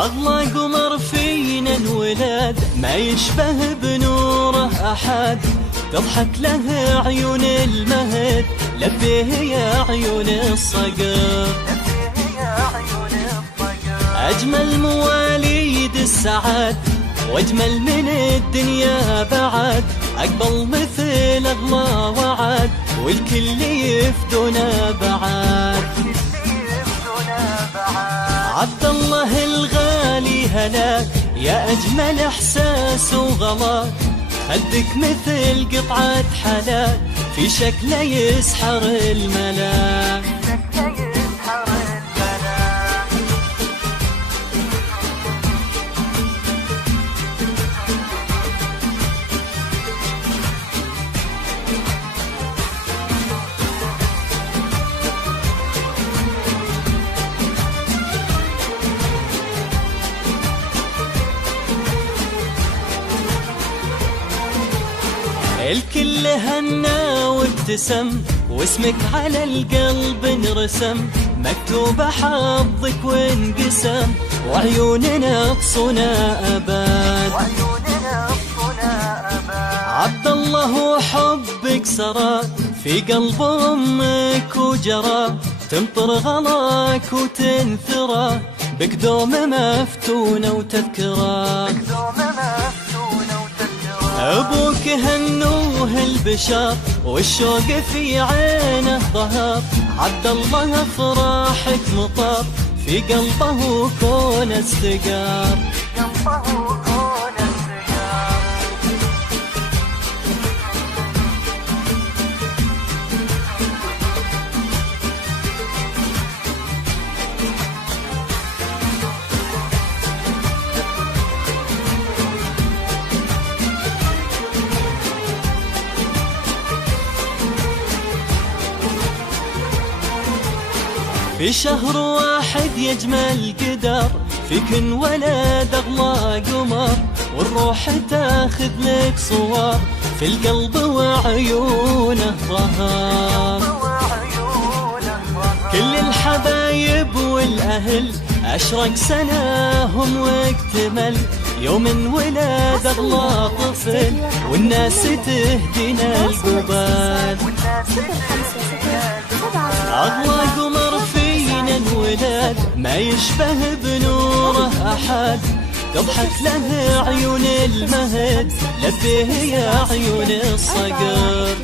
أغلى قمر فينا انولد ما يشبه بنوره أحد، تضحك له عيون المهد لبيه يا عيون الصقر. أجمل مواليد السعد واجمل من الدنيا بعد، أقبل مثل أغلى وعد والكل يفدونا بعد. عبد الله الغالي هلا يا أجمل إحساس وغلا، خدك مثل قطعة حلا في شكله يسحر الملا. الكل هنا وابتسم واسمك على القلب انرسم، مكتوب حظك وانقسم وعيوننا تصنع أبد. عبد الله وحبك سرى في قلب أمك وجرى، تمطر غلاك وتنثرى بك دوم مفتونة وتذكرى. أبوك هنوه البشر والشوق في عينه ظهر، عبد الله أفراحك مطر في قلبه كون استقر. في شهر واحد يجمل قدر فيك انولد أغلى قمر، والروح تاخذ لك صور في القلب وعيونه ظهر. كل الحبايب والأهل أشرق سناهم واكتمل، يوم انولد أغلى طفل والناس تهدينا القبال. أغلى قمر فينا انولد ما يشبه بنوره أحد، تضحك له عيون المهد لبيه يا عيون الصقر.